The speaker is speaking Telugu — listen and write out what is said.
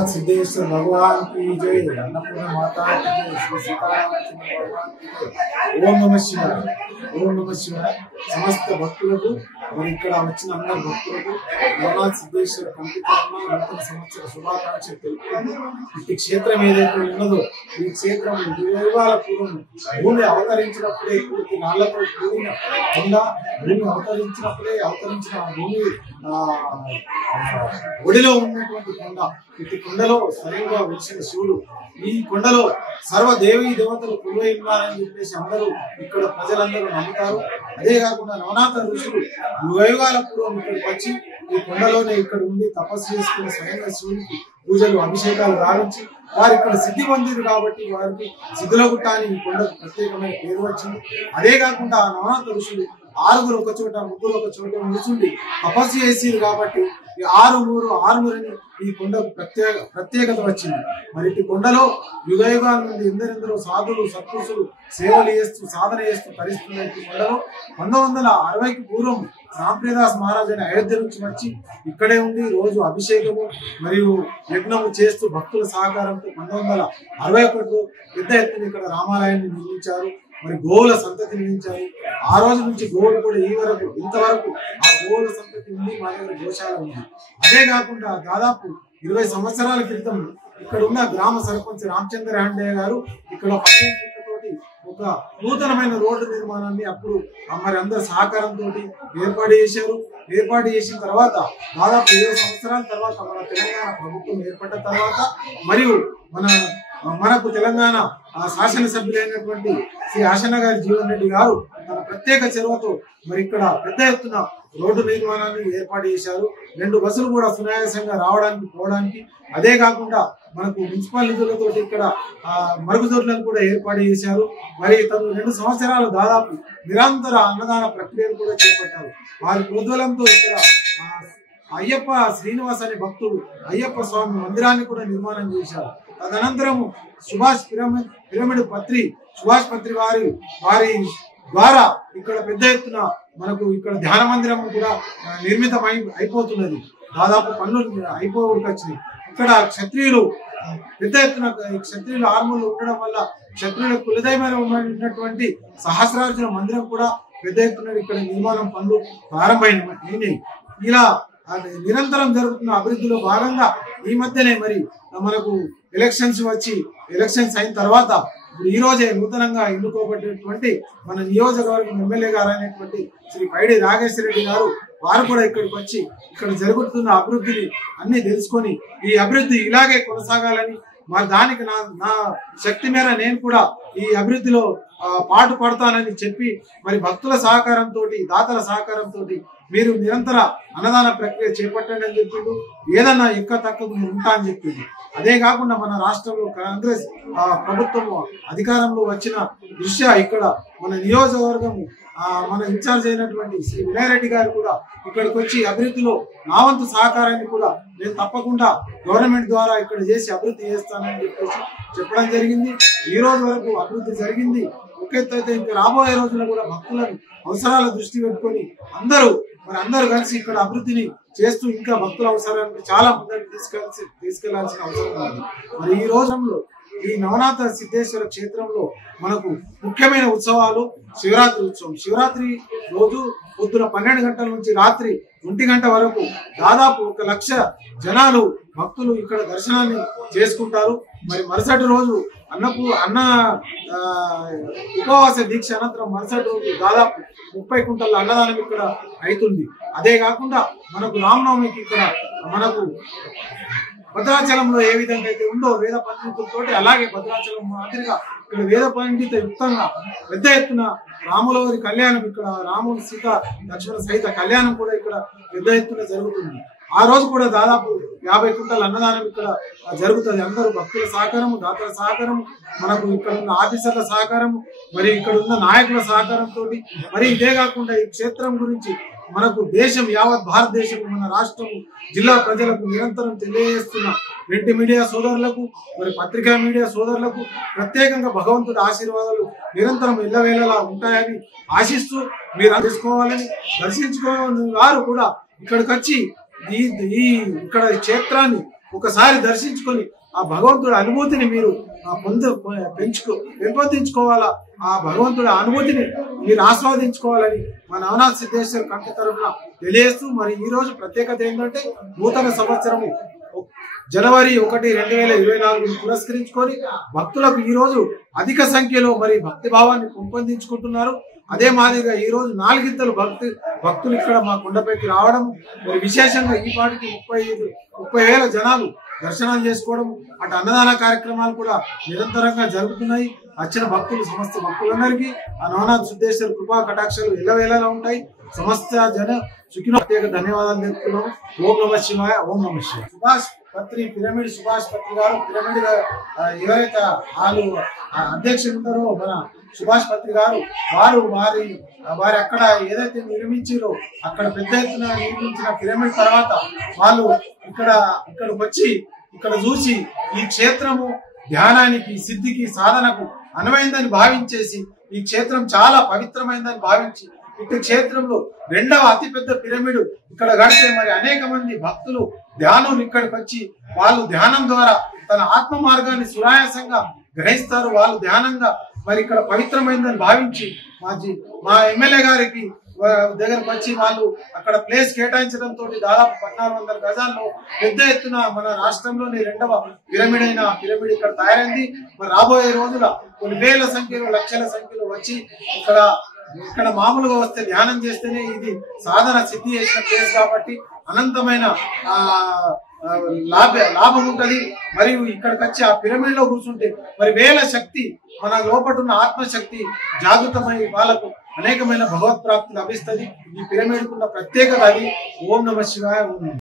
नवनाथ सिद्धेश्वर भगवान की जय, अन्नपूर्णा माता की जय, श्री सीतारामचंद्र भगवान की जय। ओम नमः शिवाय। ओम नमः शिवाय। समस्त भक्तुలకు మరి ఇక్కడ వచ్చిన అందరు భక్తులకు నవనాథ్ సిద్ధేశ్వర కమిటీ తరఫున నూతన సంవత్సర శుభాకాంక్షలు తెలుపుతూ ఈ క్షేత్రం ఏదైతే ఉన్నదో ఈ క్షేత్రం యుగాల పూర్వం భూమి అవతరించినప్పుడే పూర్తి నాళ్లతో కూడిన కొండ, భూమి అవతరించిన భూమి ఒడిలో ఉన్నటువంటి కొండ. ఇటు కొండలో స్వయంగా వెలిసిన శివుడు, ఈ కొండలో సర్వదేవీ దేవతలు కొలువై ఉన్నారని చెప్పేసి అందరూ ఇక్కడ ప్రజలందరూ నమ్ముతారు. అదే కాకుండా నవనాథ ఋషులు యుగాల పూర్వం ఇక్కడికి వచ్చి ఈ కొండలోనే ఇక్కడ ఉండి తపస్సు చేసుకుని స్వయంగా శివుడికి పూజలు అభిషేకాలు గావించి వారు ఇక్కడ సిద్ధి పొందిరు కాబట్టి వారికి సిద్ధులగుట్ట అని ఈ కొండకు ప్రత్యేకమైన పేరు వచ్చింది. అదే కాకుండా నవనాథ ఋషులు ఆరుగురు ఒక చోట, ముగ్గురు ఒక చోట నిల్చుండి తపస్సు చేసిరు కాబట్టి ఈ ఆరుగురని ఈ కొండకు ప్రత్యేకత వచ్చింది. మరి ఈ కొండలో యుగాల నుండి ఎందరెందరో సాధులు సత్పురుషులు సేవలు చేస్తూ సాధన చేస్తూ తరిస్తున్న ఈ కొండలో 1960కి పూర్వం రాంప్రదాస్ మహారాజ్ అనే అయోధ్య నుంచి వచ్చి ఇక్కడే ఉండి రోజు అభిషేకము మరియు యజ్ఞము చేస్తూ భక్తుల సహకారంతో 1961లో పెద్ద ఎత్తున ఇక్కడ రామాలయాన్ని నిర్మించారు. మరి గోవుల సంతతి నిర్మించారు. ఆ రోజు నుంచి గోవులు కూడా ఇంతవరకు ఆ గోవుల సంతతి ఉంది, మా దగ్గర గోశాల ఉంది. అదే కాకుండా దాదాపు 20 సంవత్సరాల క్రితం ఇక్కడ ఉన్న గ్రామ సర్పంచ్ రామచంద్ర రాండే గారు ఇక్కడ 15 ఫీట్లతోటి ఒక నూతనమైన రోడ్డు నిర్మాణాన్ని అప్పుడు మరి అందరి సహకారంతో ఏర్పాటు చేశారు. ఏర్పాటు చేసిన తర్వాత దాదాపు 20 సంవత్సరాల తర్వాత మన తెలంగాణ ప్రభుత్వం ఏర్పడ్డ తర్వాత మరియు మనకు తెలంగాణ శాసనసభ్యులైనటువంటి శ్రీ ఆశన్న గారి జీవన్ రెడ్డి గారు తన ప్రత్యేక చొరవతో మరి ఇక్కడ పెద్ద ఎత్తున రోడ్డు నిర్మాణాన్ని ఏర్పాటు చేశారు. 2 బస్సులు కూడా సునాయాసంగా రావడానికి పోవడానికి. అదే కాకుండా మనకు మున్సిపల్ నిధులతో ఇక్కడ మరుగుదొడ్లను కూడా ఏర్పాటు చేశారు. మరి తను 2 సంవత్సరాలు దాదాపు నిరంతర అన్నదాన ప్రక్రియను కూడా చేపట్టారు. వారి ప్రోద్బలంతో ఇక్కడ అయ్యప్ప శ్రీనివాస్ అనే భక్తుడు అయ్యప్ప స్వామి మందిరాన్ని కూడా నిర్మాణం చేశారు. తదనంతరము సుభాష్ పత్రి వారి ద్వారా ఇక్కడ పెద్ద ఎత్తున మనకు ఇక్కడ ధ్యాన మందిరం కూడా నిర్మితమై అయిపోతున్నది. దాదాపు పనులు అయిపోవడానికి వచ్చినాయి. ఇక్కడ క్షత్రియులు పెద్ద ఎత్తున క్షత్రియులు ఆర్మూలు ఉండడం వల్ల క్షత్రియుల కులదైవమైన ఉన్నటువంటి సహస్రార్జున మందిరం కూడా పెద్ద ఎత్తున ఇక్కడ నిర్మాణం పనులు ప్రారంభమైనాయి. ఇలా నిరంతరం జరుగుతున్న అభివృద్ధిలో భాగంగా ఈ మధ్యనే మరి మనకు ఎలక్షన్స్ అయిన తర్వాత ఈ రోజే నూతనంగా ఎన్నుకోబడినటువంటి మన నియోజకవర్గం ఎమ్మెల్యే గారు అయినటువంటి శ్రీ పైడి రాజేశ్వర రెడ్డి గారు వారు కూడా ఇక్కడికి వచ్చి ఇక్కడ జరుగుతున్న అభివృద్ధిని అన్ని తెలుసుకొని ఈ అభివృద్ధి ఇలాగే కొనసాగాలని మరి దానికి నా శక్తి మేర నేను కూడా ఈ అభివృద్ధిలో పాటు పడతానని చెప్పి మరి భక్తుల సహకారంతో దాతల సహకారంతో మీరు నిరంతర అన్నదాన ప్రక్రియ చేపట్టండి అని చెప్పిండు. ఏదన్నా ఎక్క తక్కువ మీరు ఉంటా అని చెప్పింది. అదే కాకుండా మన రాష్ట్రంలో కాంగ్రెస్ ప్రభుత్వం అధికారంలో వచ్చిన దృష్ట్యా ఇక్కడ మన నియోజకవర్గము మన ఇన్ఛార్జ్ అయినటువంటి శ్రీ వినయరెడ్డి గారు కూడా ఇక్కడికి వచ్చి అభివృద్ధిలో నా వంతు సహకారాన్ని కూడా నేను తప్పకుండా గవర్నమెంట్ ద్వారా ఇక్కడ చేసి అభివృద్ధి చేస్తానని చెప్పేసి చెప్పడం జరిగింది. ఈ రోజు వరకు అభివృద్ధి జరిగింది. ఒకెత్తైతే ఇంకా రాబోయే రోజుల్లో కూడా భక్తులను అవసరాల దృష్టి పెట్టుకొని అందరూ కలిసి ఇక్కడ అభివృద్ధిని చేస్తూ ఇంకా భక్తుల అవసరానికి చాలా ముందరికి తీసుకెళ్లాల్సిన అవసరం ఉంది. మరి ఈ రోజుల్లో ఈ నవనాథ సిద్ధేశ్వర క్షేత్రంలో మనకు ముఖ్యమైన ఉత్సవాలు శివరాత్రి ఉత్సవం. శివరాత్రి రోజు పొద్దున 12 గంటల నుంచి రాత్రి 1 గంట వరకు దాదాపు 1 లక్ష జనాలు భక్తులు ఇక్కడ దర్శనాన్ని చేసుకుంటారు. మరి మరుసటి రోజు అన్న ఉపవాస దీక్ష అనంతరం మరుసటి రోజు దాదాపు 30 కుంటల అన్నదానం ఇక్కడ అవుతుంది. అదే కాకుండా మనకు రామనవమికి ఇక్కడ మనకు భద్రాచలంలో ఏ విధంగా అయితే ఉందో వేద పండితులతోటి అలాగే భద్రాచలం మాదిరిగా ఇక్కడ వేద పండిత యుక్తంగా పెద్ద ఎత్తున రాములవారి కళ్యాణం, ఇక్కడ రాముడు సీత లక్ష్మణ సహిత కళ్యాణం కూడా ఇక్కడ పెద్ద ఎత్తున జరుగుతుంది. ఆ రోజు కూడా దాదాపు 50 కుంటల అన్నదానం ఇక్కడ జరుగుతుంది. అందరూ భక్తుల సహకారము, దాతల సహకారము, మనకు ఇక్కడ ఉన్న ఆఫీసర్ల సహకారము, మరి ఇక్కడ ఉన్న నాయకుల సహకారంతో మరి ఇదే కాకుండా ఈ క్షేత్రం గురించి మనకు దేశం యావత్ భారతదేశం మన రాష్ట్రం జిల్లా ప్రజలకు నిరంతరం తెలియజేస్తున్న ప్రింట్ మీడియా సోదరులకు మరి పత్రికా మీడియా సోదరులకు ప్రత్యేకంగా భగవంతుడి ఆశీర్వాదాలు నిరంతరం ఎల్లవేళలా ఉంటాయని ఆశిస్తూ మీరు తెలుసుకోవాలని దర్శించుకోవాలని వారు కూడా ఇక్కడికి వచ్చి ఈ ఇక్కడ క్షేత్రాన్ని ఒకసారి దర్శించుకొని ఆ భగవంతుడి అనుభూతిని మీరు పెంపొందించుకోవాలా, ఆ భగవంతుడి అనుభూతిని మీరు ఆస్వాదించుకోవాలని మా నవనాథ్ సిద్ధేశ్వర కమిటీ తరఫున తెలియజేస్తూ, మరి ఈ రోజు ప్రత్యేకత ఏంటంటే నూతన సంవత్సరము జనవరి 1, 2024 పురస్కరించుకొని భక్తులకు ఈ రోజు అధిక సంఖ్యలో మరి భక్తి భావాన్ని పెంపొందించుకుంటున్నారు. అదే మాదిరిగా ఈ రోజు 4 భక్తులు ఇక్కడ మా కొండపైకి రావడం, మరి విశేషంగా ఈ పాటికి 30,000 జనాలు దర్శనాలు చేసుకోవడం, అటు అన్నదాన కార్యక్రమాలు కూడా నిరంతరంగా జరుగుతున్నాయి. వచ్చిన భక్తులు సమస్త భక్తులందరికీ ఆ నవనాథ్ సిద్ధేశ్వర కృపా కటాక్షాలు ఎల్లవేళలా ఉంటాయి. సమస్త జన సుఖినో ప్రత్యేక ధన్యవాదాలు తెలుపుతున్నాము. ఓం నమ శివాయ, ఓం నమ శివాయ. సుభాష్ పత్రి గారు పిరమిడ్ ఎవరైతే వాళ్ళు అధ్యక్షులు ఉంటారో మన సుభాష్ పత్రి గారు, వారి అక్కడ ఏదైతే నిర్మించారో అక్కడ పెద్ద ఎత్తున నిర్మించిన పిరమిడ్ తర్వాత వాళ్ళు ఇక్కడికి వచ్చి ఇక్కడ చూసి ఈ క్షేత్రము ధ్యానానికి, సిద్ధికి, సాధనకు అనువైందని భావించేసి ఈ క్షేత్రం చాలా పవిత్రమైందని భావించి ఇటు క్షేత్రంలో 2వ అతిపెద్ద పిరమిడ్ ఇక్కడ కడితే మరి అనేక మంది భక్తులు ధ్యానులు ఇక్కడికి వచ్చి వాళ్ళు ధ్యానం ద్వారా తన ఆత్మ మార్గాన్ని సునాయాసంగా గ్రహిస్తారు. వాళ్ళు ధ్యానంగా మరి ఇక్కడ పవిత్రమైందని భావించి మా ఎమ్మెల్యే గారికి దగ్గరకు వచ్చి వాళ్ళు అక్కడ ప్లేస్ కేటాయించడంతో దాదాపు 1400 గజాల్లో పెద్ద ఎత్తున మన రాష్ట్రంలోని 2వ పిరమిడ్ అయిన పిరమిడ్ ఇక్కడ తయారైంది. మరి రాబోయే రోజుల కొన్ని వేల సంఖ్యలో, లక్షల సంఖ్యలో వచ్చి ఇక్కడ మామూలుగా వస్తే ధ్యానం చేస్తేనే ఇది సాధన సిద్ధి చేసిన ప్లేస్ కాబట్టి అనంతమైన లాభం ఉంటది. మరియు ఇక్కడికి వచ్చి ఆ పిరమిడ్ లో కూర్చుంటే మరి వేల శక్తి, మన లోపటున్న ఆత్మశక్తి జాగృతమై వాళ్ళకు అనేకమైన భగవత్ ప్రాప్తి లభిస్తుంది. ఈ పిరమిడ్ కున్న ప్రత్యేకత అది. ఓం నమ శివాయ, ఓం నమ